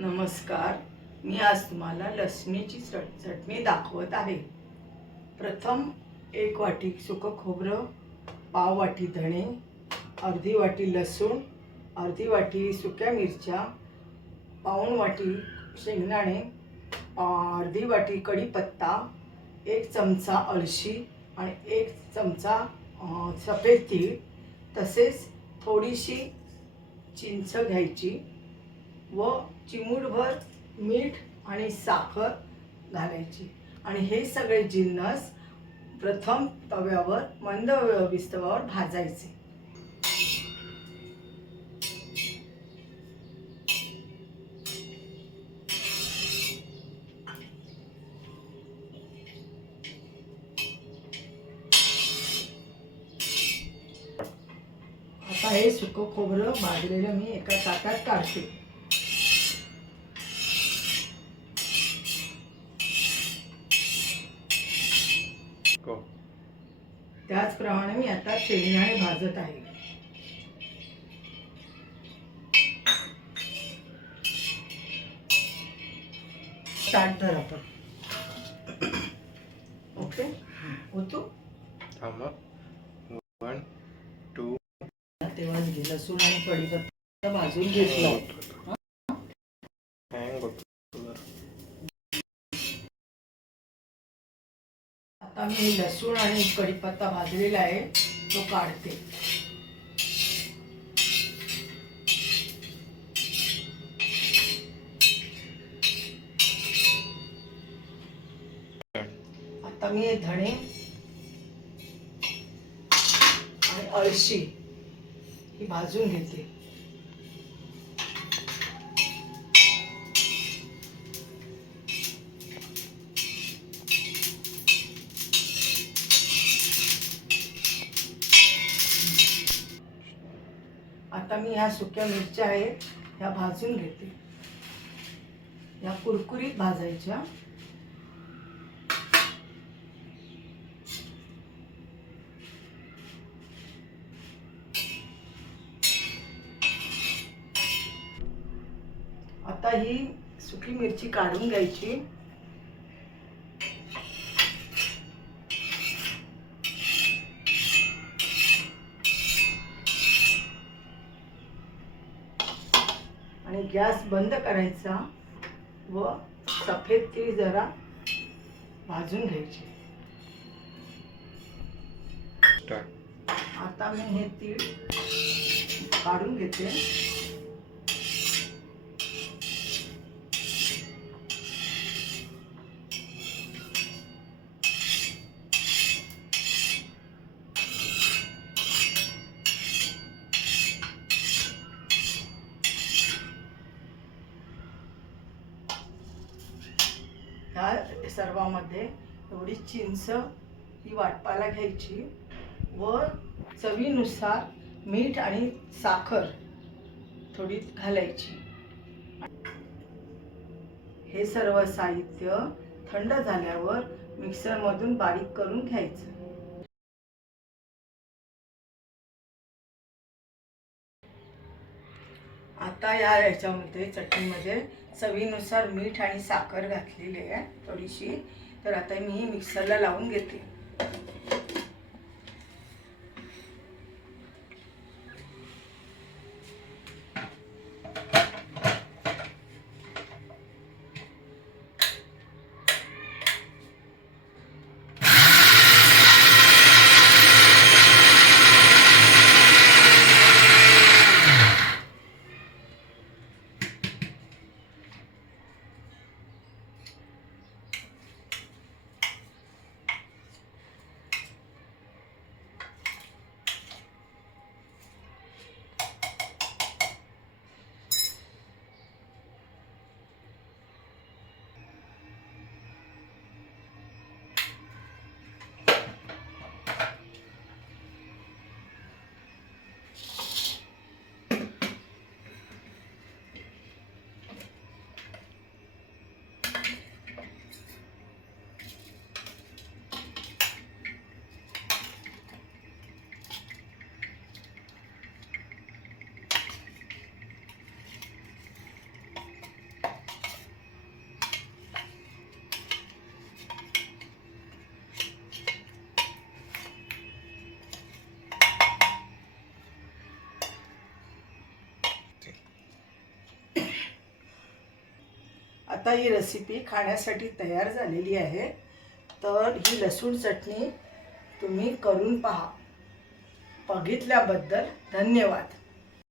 नमस्कार. मी आज तुम्हाला लसणीची चटणी दाखवत आहे. प्रथम 1 वाटी सुकं खोबरं, पाव वाटी धणे, अर्धी वाटी लसूण, अर्धी वाटी सुक्या मिरच्या, पाऊण वाटी शेंगदाणे, अर्धी वाटी कढीपत्ता, 1 चमचा अळशी आणि 1 चमचा सफेद तीळ, तसेच थोडीशी चिंच घ्यायची व चिमूटभर मीठ आणि साखर घालायची आणि हे सगळे जिन्नस प्रथम तव्यावर मंद विस्तवावर भाजायचे. आता हे सुकं खोबरं भाजलेलं मी एका ताटात काढते. त्याचप्रमाणे मी आता शेंगदाणे भाजत आहे. ताट धर आपण. ओके होतो थांबा. 1 2 तेव्हाच घे. लसूण आणि कढीपत्ता भाजून घेतला. आता मी लसूण आणि कढीपत्ता भाजलेला आहे तो काढते. आता मी धणे आणि अळशी ही भाजून घेते. आता मी ह्या सुक्या मिरच्या आहेत ह्या भाजून घेते. या कुरकुरीत भाजायच्या. आता ही सुकी मिरची काढून घ्यायची. आणि गॅस बंद करायचा व सफेद तीळ जरा भाजून घ्यायचे. आता मी हे तीळ काढून घेते. ह्या सर्वामध्ये थोडी चिंच ही वाटपाला घ्यायची व चवीनुसार मीठ आणि साखर थोडी घालायची. हे सर्व साहित्य थंड झाल्यावर मिक्सरमधून बारीक करून घ्यायचं. आता याच्यामध्ये चटणीमध्ये चवीनुसार मीठ आणि साखर घातलेली आहे थोडीशी. तर आता मी मिक्सरला लावून घेते. आता ही रेसिपी खाण्यासाठी तयार झालेली आहे. तर ही लसूण चटणी तुम्ही करून पहा. बघितल्याबद्दल धन्यवाद.